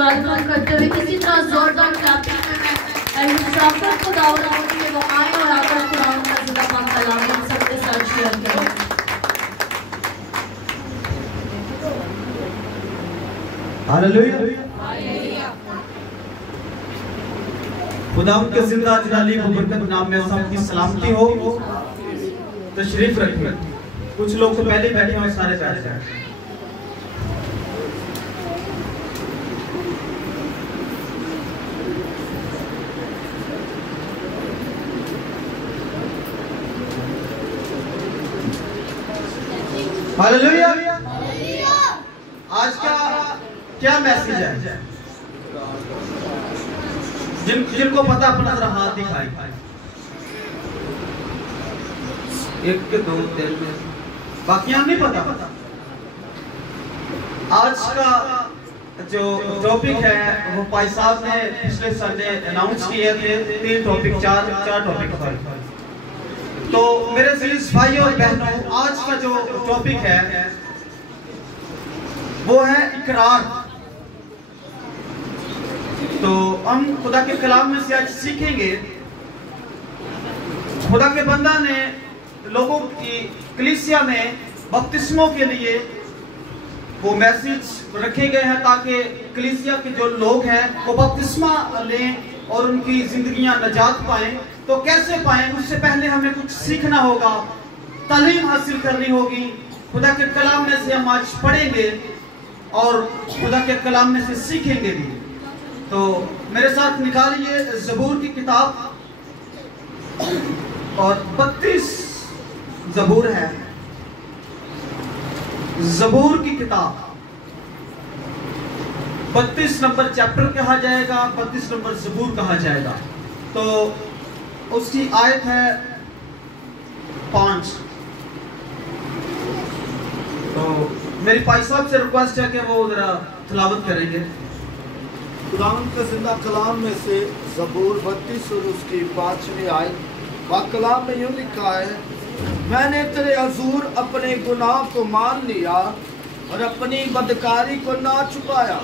Welcome करते हुए किसी तरह जोरदार क्लैपिंग में मैं मुसाफिर को दावत दूंगी कि वो आए और आकर कुरान का जिंदा पाक कलाम हम सबके साथ शेयर करें। हालेलुया। खुदावंद के जिंदा जलाली बरकत नाम में सबकी सलामती हो। तशरीफ रखिए। कुछ लोग तो पहले बैठे हैं, सारे बैठ जाए। हालेलुया। आज का क्या मैसेज है? जिनको पता अपना जरा हाथ दिखाई। 1 2 3 बाकी नहीं पता। आज का जो टॉपिक है वो भाई साहब ने पिछले संडे अनाउंस किए थे। 3 टॉपिक, 4 टॉपिक थे। तो मेरे अजीज भाई और बहनों, आज का जो टॉपिक है वो है इकरार। तो हम खुदा के कलाम में से आज सीखेंगे। खुदा के बंदा ने लोगों की कलीसिया में बपतिस्मों के लिए वो मैसेज रखे गए हैं ताकि कलीसिया के जो लोग हैं वो बपतिस्मा लें और उनकी जिंदगियां नजात पाएं। तो कैसे पाएं? उससे पहले हमें कुछ सीखना होगा, तालीम हासिल करनी होगी। खुदा के कलाम में से हम आज पढ़ेंगे और खुदा के कलाम में से सीखेंगे भी। तो मेरे साथ निकालिए ज़बूर की किताब, और 32 ज़बूर है। ज़बूर की किताब 32 नंबर चैप्टर कहा जाएगा, 32 नंबर ज़बूर कहा जाएगा। तो उसकी आयत है 5। तो मेरी भाई साहब से रिक्वेस्ट है कि वो जरा तिलावत करेंगे। खुदावंद के जिंदा कलाम में से ज़बूर 32 और उसकी 5वीं आयत। वह कलाम में यूँ लिखा है, मैंने तेरे हजूर अपने गुनाह को मान लिया और अपनी बदकारी को ना छुपाया।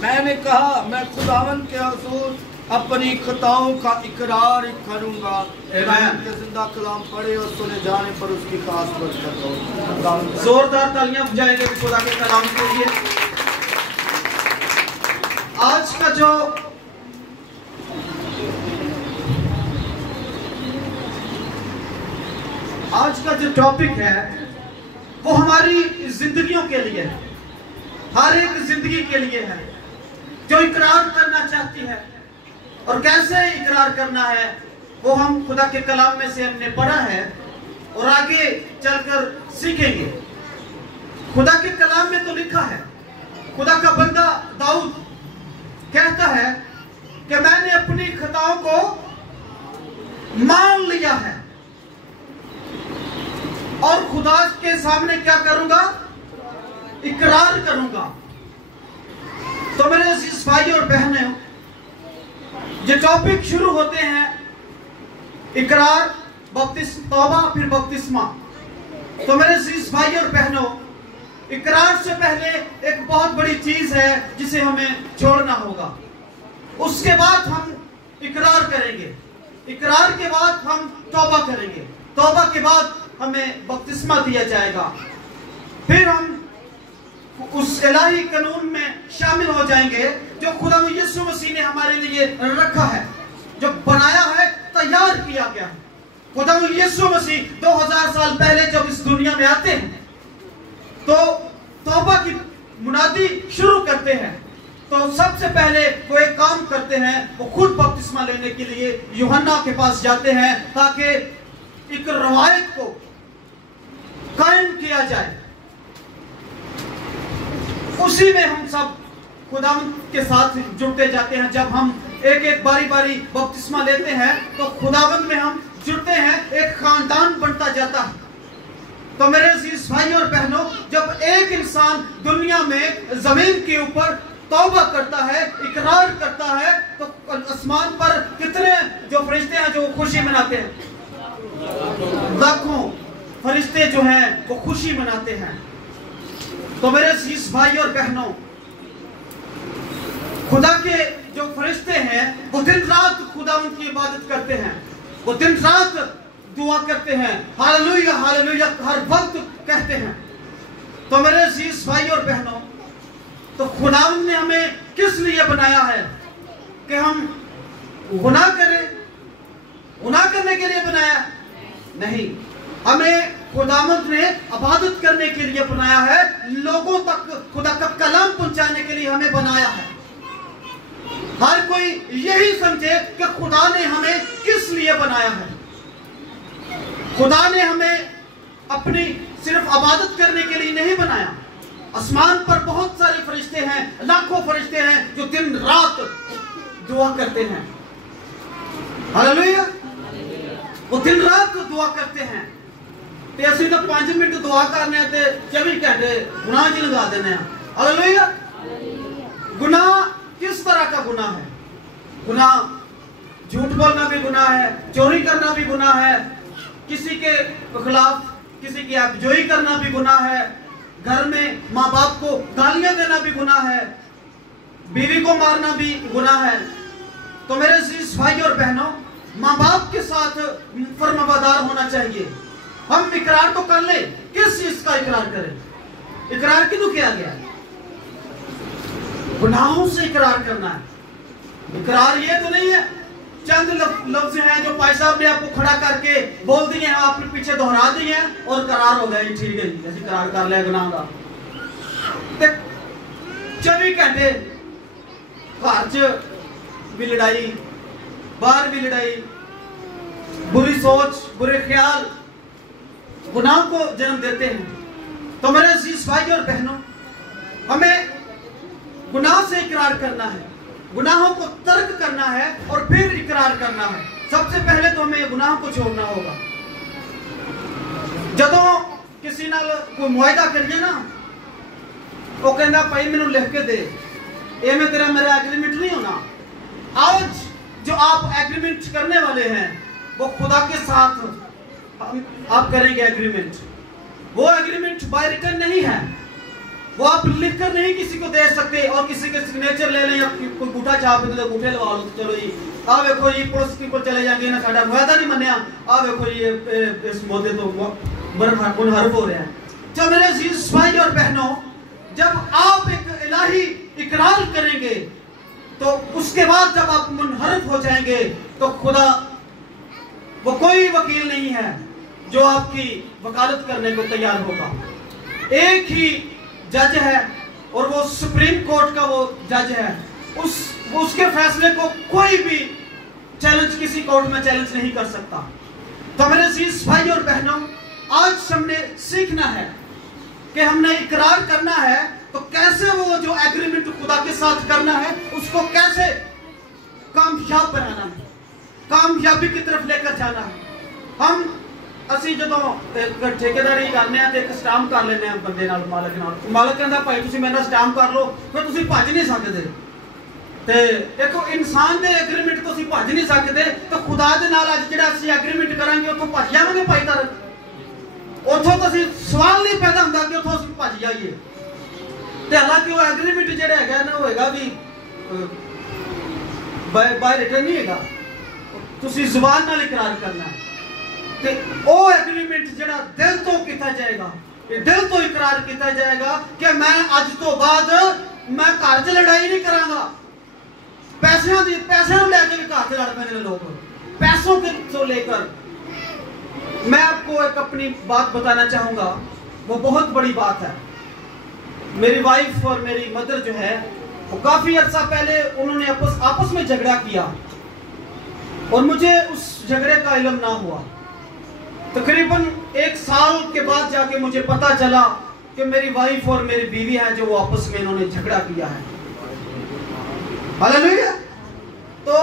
मैंने कहा, मैं खुदावंद के हजूर अपनी खताओं का इकरार करूंगा। खुदावंद के जिंदा कलाम पढ़े और सुने जाने पर उसकी खास बरकत हो। जोरदार तालियां बजाएंगे खुदा के कलाम के लिए। आज का जो टॉपिक है वो हमारी जिंदगियों के लिए है, हर एक जिंदगी के लिए है जो इकरार करना चाहती है। और कैसे इकरार करना है वो हम खुदा के कलाम में से हमने पढ़ा है और आगे चलकर सीखेंगे। खुदा के कलाम में तो लिखा है, खुदा का बंदा दाऊद कहता है कि मैंने अपनी खताओं को मान लिया है और खुदा के सामने क्या करूंगा? इकरार करूंगा। तो मेरे अजीज भाई और बहनें, ये टॉपिक शुरू होते हैं इकरार, तौबा, फिर बपतिस्मा। तो मेरे अजीज भाई और बहनों, इकरार से पहले एक बहुत बड़ी चीज है जिसे हमें छोड़ना होगा। उसके बाद हम इकरार करेंगे, इकरार के बाद हम तौबा करेंगे, तौबा के बाद हमें बपतिस्मा दिया जाएगा। फिर हम उस इलाही कानून में शामिल हो जाएंगे जो खुदा यीशु मसीह ने हमारे लिए रखा है, जो बनाया है, तैयार किया गया है। खुदा यीशु मसीह 2000 साल पहले जब इस दुनिया में आते हैं तो तौबा की मुनादी शुरू करते हैं। तो सबसे पहले वो एक काम करते हैं, वो खुद बपतिस्मा लेने के लिए यूहन्ना के पास जाते हैं ताकि एक रवायत को कायम किया जाए। उसी में हम सब खुदावंद के साथ जुड़ते जाते हैं। जब हम एक एक बारी बारी बपतिस्मा लेते हैं तो खुदावंद में हम जुड़ते हैं, एक खानदान बनता जाता है। तो मेरे अजीज भाई और बहनों, जब एक इंसान दुनिया में जमीन के ऊपर तौबा करता है, इकरार करता है, तो आसमान पर कितने जो फरिश्ते हैं जो खुशी मनाते हैं? लाखों फरिश्ते जो हैं वो खुशी मनाते हैं। तो मेरे अजीज भाई और बहनों, खुदा के जो फरिश्ते हैं वो दिन रात खुदा उनकी इबादत करते हैं, वो दिन रात दुआ करते हैं, हालेलुया हालेलुया हर वक्त कहते हैं। तो मेरे अजीज भाई और बहनों, तो खुदा ने हमें किस लिए बनाया है कि हम गुनाह करें? गुनाह करने के लिए बनाया नहीं, हमें खुदावंद ने इबादत करने के लिए बनाया है, लोगों तक खुदा का कलाम पहुंचाने के लिए हमें बनाया है। हर कोई यही समझे कि खुदा ने हमें किस लिए बनाया है। खुदा ने हमें अपनी सिर्फ इबादत करने के लिए नहीं बनाया। आसमान पर बहुत सारे फरिश्ते हैं, लाखों फरिश्ते हैं जो दिन रात दुआ करते हैं, हालेलुया, वो दिन रात दुआ करते हैं। ते असि तो 5 मिनट दुआ करने ते 24 घंटे गुनाह च लगा देने, हालेलुया। गुनाह किस तरह का गुनाह है? गुनाह झूठ बोलना भी गुनाह है, चोरी करना भी गुनाह है, किसी के खिलाफ किसी की आपजोई करना भी गुनाह है, घर में माँ बाप को गालियां देना भी गुनाह है, बीवी को मारना भी गुनाह है। तो मेरे अजीज भाई और बहनों, माँ बाप के साथ फर्माबरदार होना चाहिए। हम इकरार तो कर ले, किस चीज का इकरार करें? इकरार क्यों किया गया? गुनाहों से इकरार करना है। इकरार ये तो नहीं है चंद लफ्ज हैं जो भाई साहब ने आपको खड़ा करके बोल दिए हैं, आपने पीछे दोहरा दिए हैं और करार हो गया, ठीक है जी, ऐसे करार कर लिया गुनाह का। 24 घंटे घर च भी लड़ाई, बाहर भी लड़ाई, बुरी सोच, बुरे ख्याल गुनाह को जन्म देते हैं। तो मेरे अजीज भाई और बहनों, हमें गुनाह से इकरार करना है, गुनाहों को तर्क करना है और फिर इकरार करना है। सबसे पहले तो हमें गुनाह को छोड़ना होगा। जदों किसी नाल कोई मुआहदा करिए ना, वो कहना भाई मैनू लिख के दे, ये में तेरा मेरा एग्रीमेंट नहीं होना। आज जो आप एग्रीमेंट करने वाले हैं वो खुदा के साथ आप करेंगे एग्रीमेंट। वो एग्रीमेंट बाय रिटन नहीं है, वो आप लिखकर नहीं किसी को दे सकते और किसी के सिग्नेचर ले लें या कोई अंगूठा छाप दे तो अंगूठे लगा लो, तो चलो जी आ देखो जी पुलिस की को चले जाएंगे ना, साडा मुआहदा नहीं मन्या, आ देखो ये इस मुद्दे तो मुनहरफ हो रहा है। तो मेरे अजीज भाई और बहनों, जब आप एक इलाही इकरार करेंगे तो उसके बाद जब आप मुनहरफ हो जाएंगे तो खुदा, वो कोई वकील नहीं है जो आपकी वकालत करने को तैयार होगा। एक ही जज है और वो सुप्रीम कोर्ट का वो जज है, उसके फैसले को कोई भी चैलेंज किसी कोर्ट में चैलेंज नहीं कर सकता। तो मेरे अजीज भाई और बहनों, आज हमने सीखना है कि हमने इकरार करना है तो कैसे वो जो एग्रीमेंट खुदा के साथ करना है उसको कैसे कामयाब बनाना है, कामयाबी की तरफ लेकर जाना है। हम ਅਸੀਂ ਜਦੋਂ ਠੇਕੇਦਾਰੀ ਕਰਨੇ ਆ ਤੇ ਇੱਕ ਸਟਾਂਪ ਕਰ ਲੈਂਦੇ ਆ ਬੰਦੇ ਨਾਲ, ਮਾਲਕ ਨਾਲ। ਮਾਲਕ ਕਹਿੰਦਾ ਭਾਈ ਤੁਸੀਂ ਮੇਰੇ ਨਾਲ ਸਟਾਂਪ ਕਰ ਲਓ, ਫਿਰ ਤੁਸੀਂ ਭੱਜ ਨਹੀਂ ਸਕਦੇ। ਤੇ ਦੇਖੋ ਇਨਸਾਨ ਦੇ ਐਗਰੀਮੈਂਟ ਤੋਂ ਅਸੀਂ ਭੱਜ ਨਹੀਂ ਸਕਦੇ, ਤਾਂ ਖੁਦਾ ਦੇ ਨਾਲ ਅੱਜ ਜਿਹੜਾ ਅਸੀਂ ਐਗਰੀਮੈਂਟ ਕਰਾਂਗੇ ਉੱਥੋਂ ਭੱਜ ਜਾਵਾਂਗੇ ਭਾਈ ਤਾਰ। ਉੱਥੋਂ ਤਾਂ ਅਸੀਂ ਸਵਾਲ ਨਹੀਂ ਪੈਦਾ ਹੁੰਦਾ ਕਿ ਉੱਥੋਂ ਅਸੀਂ ਭੱਜ ਜਾਈਏ। ਤੇ ਹਾਲਾਂਕਿ ਉਹ ਐਗਰੀਮੈਂਟ ਜਿਹੜਾ ਹੈਗਾ ਨਾ, ਉਹ ਹੈਗਾ ਵੀ ਬਾय ਰਿਟਨ ਨਹੀਂ ਹੈਗਾ, ਤੁਸੀਂ ਜ਼ੁਬਾਨ ਨਾਲ ਇਕਰਾਰ ਕਰਨਾ ਹੈ। ਤੇ ਉਹ ਐਗਰੀਮੈਂਟ ਜਿਹੜਾ ਦਿਲ ਤੋਂ ਕੀਤਾ ਜਾਏਗਾ, ਇਹ ਦਿਲ ਤੋਂ ਇਕਰਾਰ ਕੀਤਾ ਜਾਏਗਾ ਕਿ ਮੈਂ ਅੱਜ ਤੋਂ ਬਾਅਦ ਮੈਂ ਘਰ 'ਚ ਲੜਾਈ ਨਹੀਂ ਕਰਾਂਗਾ। पैसों लेकर भी घर से लड़ पैने लोग, पैसों को लेकर। मैं आपको एक अपनी बात बताना चाहूंगा, वो बहुत बड़ी बात है। मेरी वाइफ और मेरी मदर जो है वो काफी अर्सा पहले उन्होंने आपस में झगड़ा किया और मुझे उस झगड़े का इल्म ना हुआ। तकरीबन 1 साल के बाद जाके मुझे पता चला कि मेरी वाइफ और मेरी बीवी है जो वो आपस में इन्होंने झगड़ा किया है। हालेलुया। तो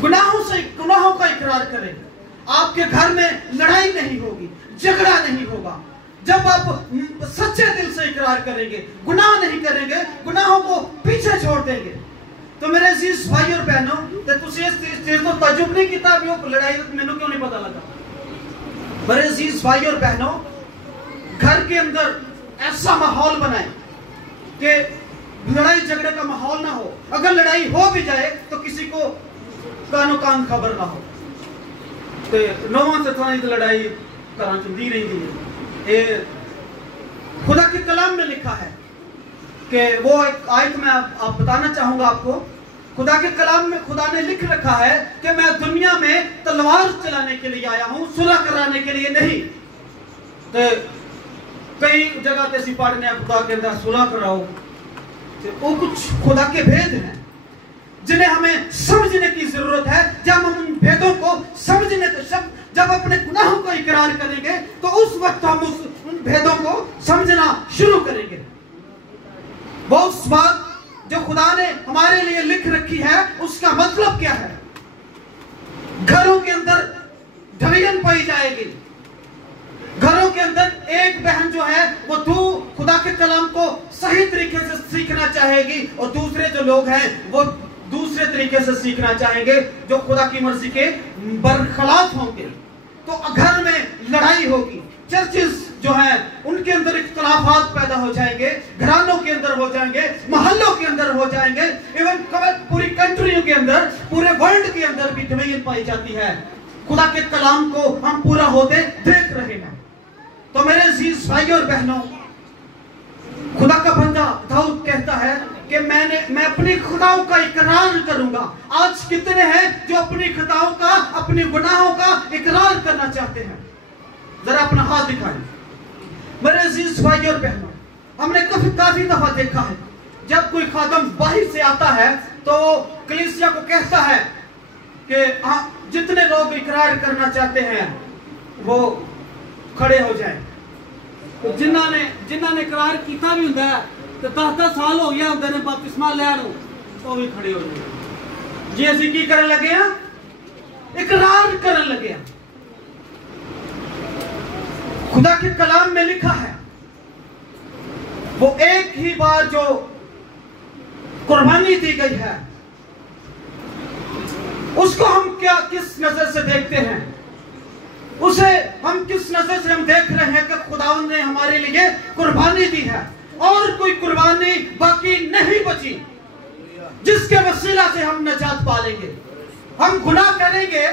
गुनाहों का इकरार करें, आपके घर में लड़ाई नहीं होगी, झगड़ा नहीं होगा। जब आप सच्चे दिल से इकरार करेंगे, गुनाह नहीं करेंगे, गुनाहों को पीछे छोड़ देंगे। तो मेरे अजीज भाई और बहनों, तुसी इस चीज को तजुब नहीं किया भी वो लड़ाई मैनू क्यों नहीं पता लगा। मेरे अजीज भाई और बहनों, घर के अंदर ऐसा माहौल बनाए कि लड़ाई झगड़े का माहौल ना हो। अगर लड़ाई हो भी जाए तो किसी को कानो कान खबर ना हो। ते नौवां से थानी तो लड़ाई करां चंदी रही है। ये खुदा के कलाम में लिखा है कि वो एक आयत में आप बताना चाहूंगा आपको। खुदा के कलाम में खुदा ने लिख रखा है कि मैं दुनिया में तलवार चलाने के लिए आया हूं, सुलह कराने के लिए नहीं। तो कई जगह ते पढ़ने खुदा के अंदर सुलह कराओ, तो वो कुछ खुदा के भेद हैं जिन्हें हमें समझने की जरूरत है। जब हम उन भेदों को समझने जब अपने गुनाहों को इकरार करेंगे तो उस वक्त हम उन भेदों को समझना शुरू करेंगे। वो उस बात जो खुदा ने हमारे लिए लिख रखी है उसका मतलब क्या है। घरों के अंदर डिवीजन पाई जाएगी। घरों के अंदर एक बहन जो है वो खुदा के कलाम को सही तरीके से सीखना चाहेगी और दूसरे जो लोग हैं वो दूसरे तरीके से सीखना चाहेंगे जो खुदा की मर्जी के बरखलाफ होंगे। तो घर में लड़ाई होगी, चर्चेस जो हैं उनके अंदर इख्तलाफात पैदा हो जाएंगे, घरानों के अंदर हो जाएंगे, मोहल्लों के अंदर हो जाएंगे, इवन पूरी कंट्रियों के अंदर, पूरे वर्ल्ड के अंदर भी डिवीजन पाई जाती है। खुदा के कलाम को हम पूरा होते देख रहे हैं। तो मेरे अजीज भाइयों और बहनों, खुदा का बंदा दाऊद कहता है कि मैं अपनी खुदाओं का इकरार करूंगा। आज कितने हैं जो अपनी खुदाओं का, अपने गुनाहों का इकरार करना चाहते हैं? जरा अपना हाथ दिखाएं। मेरे अजीज भाइयों और बहनों, हमने काफी दफा देखा है जब कोई खादम बाहर से आता है तो कलीसिया को कहता है कि जितने लोग इकरार करना चाहते हैं वो खड़े हो जाएं। तो जिन्होंने इकरार किया भी होंगे तो 10 साल हो गया होंगे ने बपतिस्मा लैण, तो भी खड़े हो जाए जी। असीं की करन लगे हैं? इकरार करन लगे हैं। खुदा के कलाम में लिखा है वो एक ही बार जो कुर्बानी दी गई है उसको हम किस नजर से देखते हैं? उसे हम किस नजर से हम देख रहे हैं कि खुदावंद ने हमारे लिए कुर्बानी दी है और कोई कुर्बानी बाकी नहीं बची जिसके वसीला से हम नजात पालेंगे। हम गुनाह करेंगे,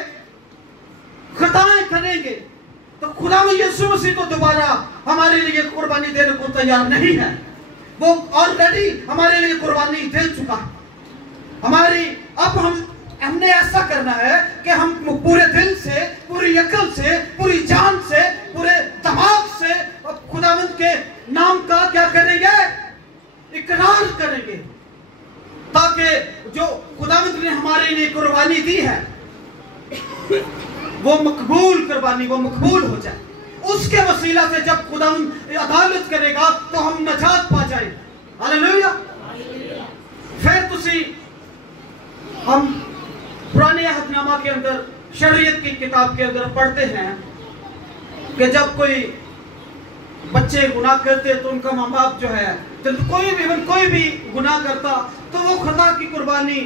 खताएं करेंगे तो खुदा यीशु मसीह तो दोबारा हमारे लिए कुर्बानी देने को तैयार नहीं है। वो ऑलरेडी हमारे लिए कुर्बानी दे चुका है। अब हमने ऐसा करना है कि हम पूरे दिल से, पूरी अकल से, पूरी जान से, पूरे दिमाग से खुदावंद के नाम का क्या करेंगे? इकरार करेंगे, ताकि जो खुदावंद ने हमारे लिए कुर्बानी दी है वो मकबूल कुर्बानी, वो मकबूल हो जाए। उसके वसीला से जब खुदावंद अदालत करेगा तो हम नजात पा जाए। हालेलुया। फिर हम पुराने अहदनामा के अंदर, शरीयत की किताब के अंदर पढ़ते हैं कि जब कोई बच्चे गुनाह करते तो उनका माँ बाप जो है, जब कोई भी गुनाह करता तो वो खुदा की कुर्बानी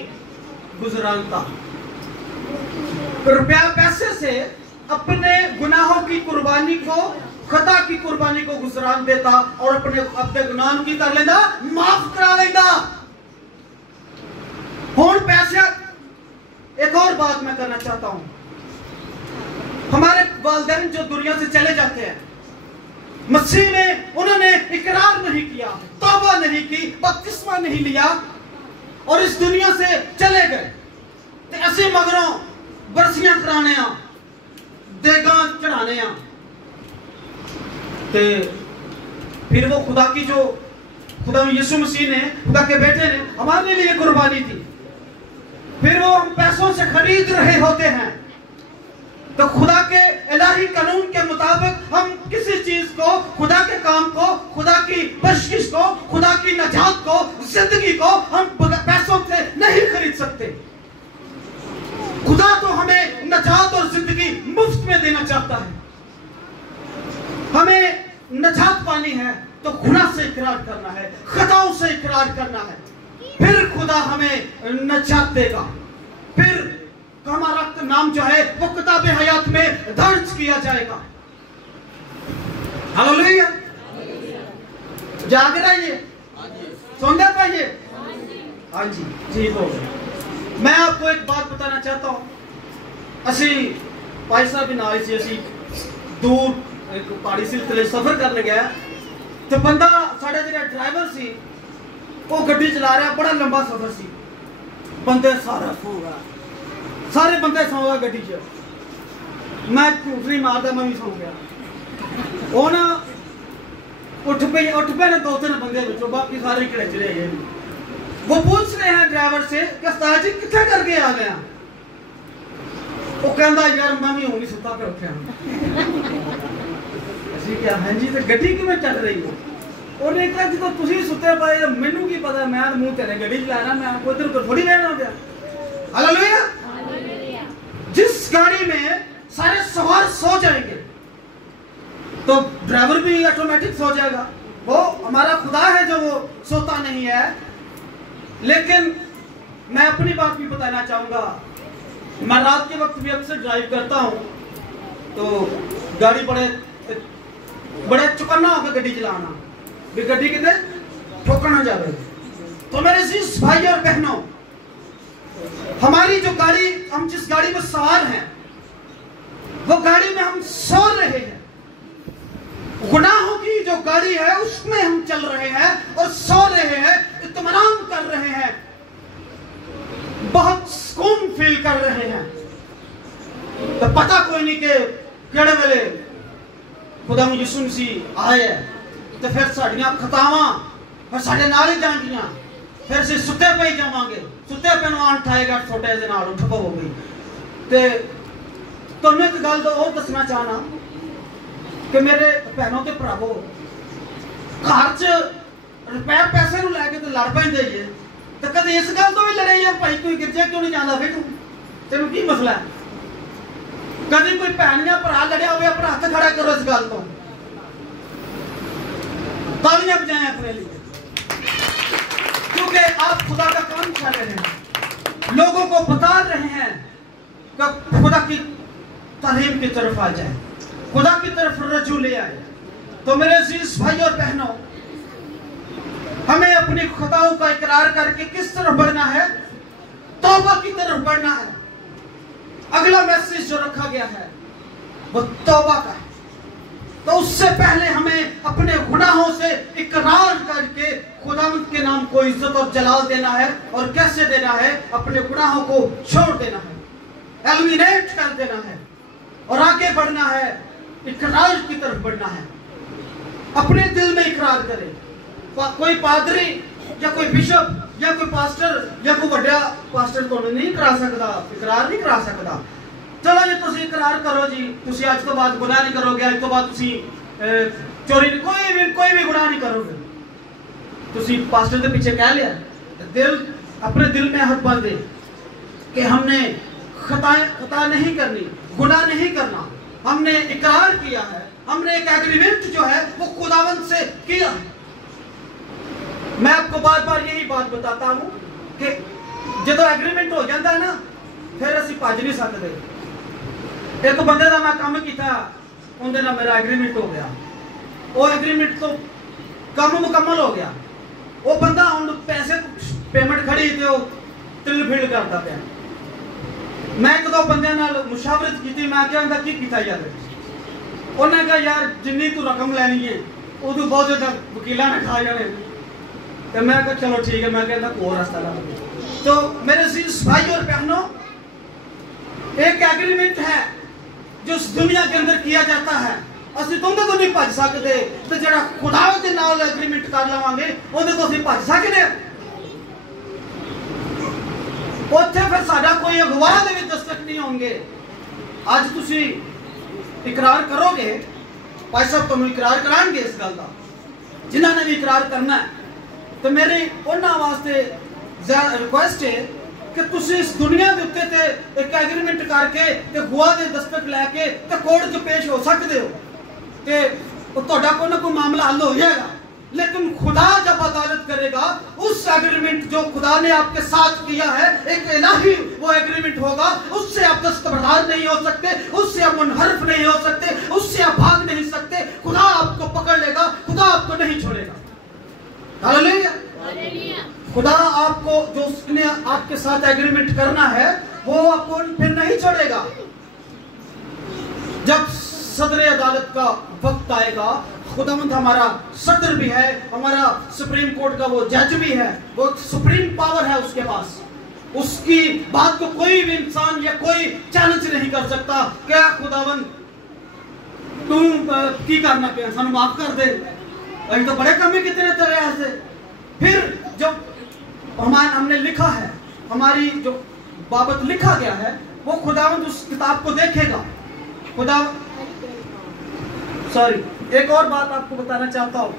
गुजरानता, रुपया पैसे से अपने गुनाहों की कुर्बानी को, खुदा की कुर्बानी को गुजरान देता और अपने गुनाह की कर लेता, माफ करा लेता। हुण पैसे, एक और बात मैं करना चाहता हूं, हमारे वालिदैन जो दुनिया से चले जाते हैं, मसीह में उन्होंने इकरार नहीं किया, तौबा नहीं की, बपतिस्मा नहीं लिया और इस दुनिया से चले गए, तो ऐसे मगरों बरसियां कराने, देगा चढ़ाने, ते फिर वो खुदा यीशु मसीह ने, खुदा के बेटे ने हमारे लिए कुर्बानी दी, फिर वो हम पैसों से खरीद रहे होते हैं। तो खुदा के इलाही कानून के मुताबिक हम किसी चीज को, खुदा के काम को, खुदा की बख्शिश को, खुदा की नजात को, जिंदगी को हम पैसों से नहीं खरीद सकते। खुदा तो हमें नजात और जिंदगी मुफ्त में देना चाहता है। हमें नजात पानी है तो गुनाह से इकरार करना है, खताओं से इकरार करना है, फिर खुदा हमें नजात देगा। फिर हमारा नाम जो है वो किताबे हयात में दर्ज किया जाएगा। हालेलुया। जाग रहा है ये? सुनते पाइए? हाँ जी, ठीक हो गया। मैं आपको एक बात बताना चाहता हूँ। असी भाई साहब भी नाल सी, असी दूर एक पहाड़ी सिलसिले सफर करने गया तो बंदा साढ़ा जो ड्राइवर सी वो गड्डी चला रहा, बड़ा लंबा सफर सी, बंदे सारा सो गया, सारे बंदे सो गए गड्डी च, मैं झूठ नहीं मारता, मैं भी सो गया। वो ना उठ पे ने 2-3 बंदे बच्चों, बाकी सारे खिड़च रहे हैं। वो पूछ रहे हैं ड्राइवर से कि उस्ताद जी कितने करके आ गया? वो कहता यार मैं भी हूँ सुता पे उठा असी क्या हाँ जी तो गड्डी किवें चल रही हो? उन्हें कहा जो तुम सुते पाए मैनू की पता, मैं मुंह तेरे गड्डी चला रहा, मैं उधर उधर थोड़ी रहना गया। हालेलुया। जिस गाड़ी में सारे सवार सो जाएंगे तो ड्राइवर भी ऑटोमेटिक सो जाएगा। वो हमारा खुदा है जो वो सोता नहीं है। लेकिन मैं अपनी बात भी बताना चाहूंगा। मैं रात के वक्त भी अक्सर ड्राइव करता हूं तो गाड़ी बड़े चौकन्ना होकर गड्डी चलाना भी गड्डी कितने ठोकर ना जाए। तो मेरे अजीज भाई और बहनों, हमारी जो गाड़ी, हम जिस गाड़ी में सवार हैं वो गाड़ी में हम सो रहे हैं। गुनाहों की जो गाड़ी है उसमें हम चल रहे हैं और सो रहे हैं, इत्मीनान कर रहे हैं, बहुत सुकून फील कर रहे हैं। तो पता कोई नहीं कि केड़े वेले खुदा यीशु मसीह आए तो फिर साड़ियां खतावां फिर साडे नाल ही जांदियां, फिर असीं सुते पे ही जावांगे, सुते पे नूं आण ठाएगा छोटे दे नाल उठ पवोगी। ते तुहानूं एक गल तो दसना चाहना कि मेरे भैनों ते भरावो, घर च रुपए पैसे नूं लैके ते लड़ पैंदे जे, तो कदे इस गल तो भी लड़े या भाई कोई गिरजा क्यों नहीं जाता, फिर तेन की मसला है? कभी कोई भैन या भरा लड़िया हो, अपना हाथ खड़ा करो इस गल तो, तालियां बजाएं अपने लिए, क्योंकि आप खुदा का काम कर रहे हैं, लोगों को बता रहे हैं कि खुदा की तालीम की तरफ आ जाए, खुदा की तरफ रजू ले आए। तो मेरे अजीज भाई और बहनों, हमें अपनी खताओं का इकरार करके किस तरफ बढ़ना है? तौबा की तरफ बढ़ना है। अगला मैसेज जो रखा गया है वो तौबा का है। तो उससे पहले हमें अपने गुनाहों से इकरार करके खुदावंद के नाम को इज्जत और जलाल देना है। और कैसे देना है? अपने गुनाहों को छोड़ देना है, एलिमिनेट कर देना है और आगे बढ़ना है, इकरार की तरफ बढ़ना है। अपने दिल में इकरार करें। कोई पादरी या कोई बिशप या कोई पास्टर या कोई बड़ा पास्टर तो नहीं करा सकता, इकरार नहीं करा सकता। चलो जी तुम इकरार करो जी, तुम आज तो बाद गुनाह नहीं करोगे, आज तो बाद चोरी कोई भी गुनाह नहीं करोगे। तुम पास्टर के पीछे कह लिया, दिल अपने दिल में हाथ बांधे कि हमने खता नहीं करनी, गुनाह नहीं करना, हमने इकरार किया है, हमने एक एग्रीमेंट जो है वो खुदावंद से किया। मैं आपको बार बार यही बात बताता हूं कि जो एग्रीमेंट हो जाता है ना, फिर असी भज नहीं सकते। एक बंदे का मैं काम किया, उनके नाल मेरा एग्रीमेंट हो गया, वो एग्रीमेंट तो काम मुकम्मल हो गया। वो बंदा हम पैसे पेमेंट खड़ी तो तिल फिल करता पाया। मैं एक दो बंदे नाल मुशावरत की, मैं क्या की किया यार, उन्हें कहा यार जिन्नी तू रकम लैनी है उदू बहुत ज्यादा वकील ने खा जाने। तो मैं कहा चलो ठीक है, मैं कहता कोई रास्ता ला। तो मेरे अजीज भाई और बहनों, एक एग्रीमेंट है जो इस दुनिया के अंदर किया जाता है। असि तुंदे तो नहीं भज सकते, तो जरा खुदा के नाल एग्रीमेंट कर लवांगे उहदे तो असि भज सकते। उत्थे फिर साडा कोई अगवा दे विच दस्तक नहीं होंगे। आज तुसी इकरार करोगे, भाई साहब तुहानू इकरार करांगे इस गल का, जिन्हां ने भी इकरार करना है। तो मेरी उन्हां वास्ते रिक्वेस्ट है कि तुसी इस दुनिया के उत्ते ते एक एग्रीमेंट करके ते गवाह दे दस्तक लैके ते कोर्ट च पेश हो सकते हो, ते तुहाडा कोई ना कोई मामला हल हो जाएगा। लेकिन खुदा जब अदालत करेगा, उस एग्रीमेंट जो खुदा ने आपके साथ किया है एक इलाही वो एग्रीमेंट होगा, उससे आप दस्तबरदार नहीं हो सकते, उससे आप मुनहरफ नहीं हो सकते, उससे आप भाग नहीं सकते। खुदा आपको पकड़ लेगा, खुदा आपको नहीं छोड़ेगा। हालेलुया। खुदा आपको जो उसने आपके साथ एग्रीमेंट करना है वो आपको फिर नहीं छोड़ेगा। जब सदर अदालत का वक्त आएगा, खुदावंद हमारा सदर भी है, हमारा सुप्रीम कोर्ट का वो जज भी है, वो सुप्रीम पावर है उसके पास। उसकी बात को कोई भी इंसान या कोई चैलेंज नहीं कर सकता। क्या खुदावंद तू की करना पे सानू माफ कर दे, अभी तो बड़े कमी कितने तरह से। फिर जब हमने लिखा है, हमारी जो बाबत लिखा गया है, वो खुदावंद उस किताब को देखेगा। एक और बात आपको बताना चाहता हूं।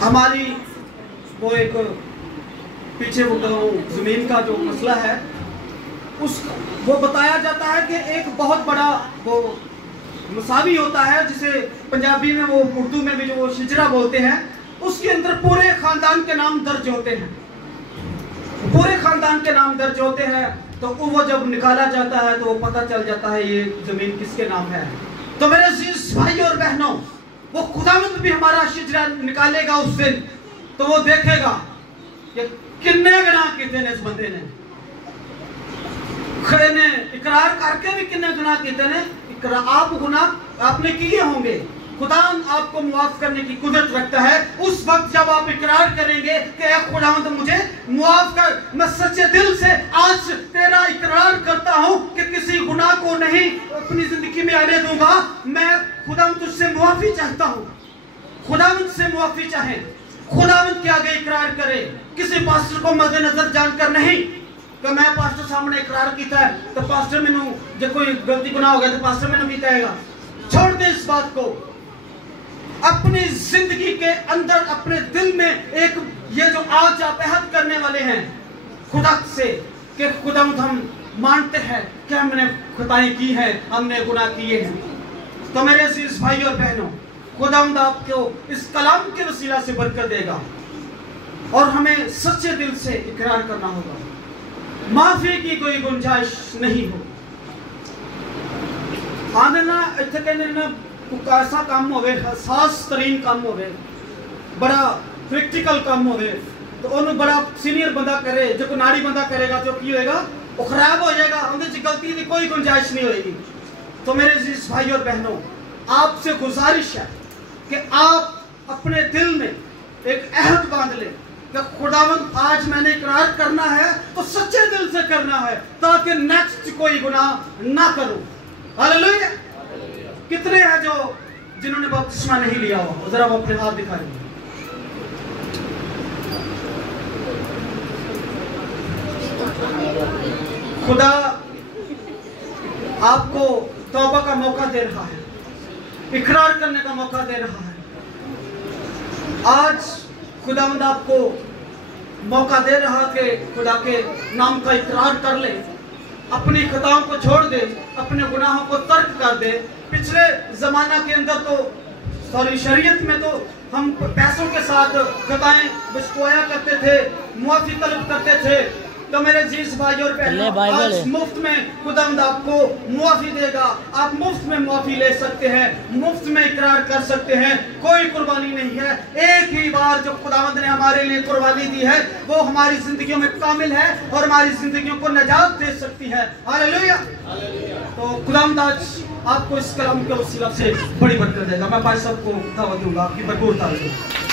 हमारी वो एक पीछे वो जमीन का जो मसला है, वो बताया जाता है कि एक बहुत बड़ा वो मसावी होता है, जिसे पंजाबी में वो उर्दू में भी जो वो शिजरा बोलते हैं, उसके अंदर पूरे खानदान के नाम दर्ज होते हैं। पूरे खानदान के नाम दर्ज होते हैं, तो वो जब निकाला जाता है तो वो पता चल जाता है ये जमीन किसके नाम है। तो मेरे अजीज भाई और बहनों, वो खुदावंद भी हमारा शिजरा निकालेगा उस दिन, तो वो देखेगा कि कितने गुनाह किए ने इस बंदे ने, खड़े ने इकरार करके भी कितने गुनाह किए ने। आप गुनाह आपने किए होंगे, खुदा आपको मुआफ करने की कुदरत रखता है। उस वक्त जब आप इकरार करेंगे कि खुदावंद मुझे मुआफ कर, मैं सच्चे दिल से आज तेरा इकरार करता हूं कि किसी गुनाह को नहीं अपनी जिंदगी में आने दूंगा, मैं खुदावंद तुझसे मुआफी चाहता हूं। खुदावंद से मुआफी चाहे, खुदावंद के आगे इकरार करे, किसी पास्टर को मद्देनजर जानकर नहीं कि मैं पास्टर सामने इकरार किया है तो पास्टर मैनू जब कोई गलती गुनाह हो गया तो पास्टर मैनू भी कहेगा। छोड़ दे इस बात को। अपनी जिंदगी के अंदर अपने दिल में एक ये जो आज आप अहद करने वाले हैं खुदा से कि खुदावंद हम मानते हैं कि हमने खताएं की हैं, हमने गुनाह किए हैं। तो मेरे अजीज भाई और बहनों, खुदावंद आपको इस कलाम के वसीला से बरकत देगा और हमें सच्चे दिल से इकरार करना होगा। माफी की कोई गुंजाइश नहीं हो। आने ना इतने कहने ना ऐसा काम होवे, खास तरीन काम होवे, बड़ा प्रैक्टिकल काम होवे, तो उन्हें बड़ा सीनियर बंदा करे, जो नाड़ी बंदा करेगा तो की होएगा, वो खराब हो जाएगा, उनसे गलती की कोई गुंजाइश नहीं होगी। तो मेरे अजीज भाई और बहनों, आपसे गुजारिश है कि आप अपने दिल में एक अहद बांध लें कि खुदावंद आज मैंने इकरार करना है तो सच्चे दिल से करना है, ताकि नेक्स्ट कोई गुनाह ना करूं। हालेलुया। कितने हैं जो जिन्होंने बपतिस्मा नहीं लिया हो, जरा वो अपने हाथ दिखाएंगे। खुदा आपको तौबा का मौका दे रहा है, इकरार करने का मौका दे रहा है। आज खुदावंद आपको मौका दे रहा कि खुदा के नाम का इकरार कर ले, अपनी खताओं को छोड़ दे, अपने गुनाहों को तर्क कर दे। पिछले जमाना के अंदर तो शरीयत में तो हम पैसों के साथ खताएं बचकोया करते थे, मुआफी तलब करते थे। तो मेरे अजीज भाई और बहनों, आज मुफ्त में खुदावंद आपको मुआफी देगा। आप मुफ्त में मुआफी ले सकते हैं, मुफ्त में इकरार कर सकते हैं, कोई कुर्बानी नहीं है। एक ही बार जो खुदावंद ने हमारे लिए कुर्बानी दी है वो हमारी जिंदगियों में कामिल है और हमारी जिंदगियों को निजात दे सकती है। हालेलुया। तो खुदावंद आज आपको इस कलाम के वसीला से बड़ी बरकत देगा। मैं भाई साहब को दावत दूंगा, आपकी भरपूर तारीफ।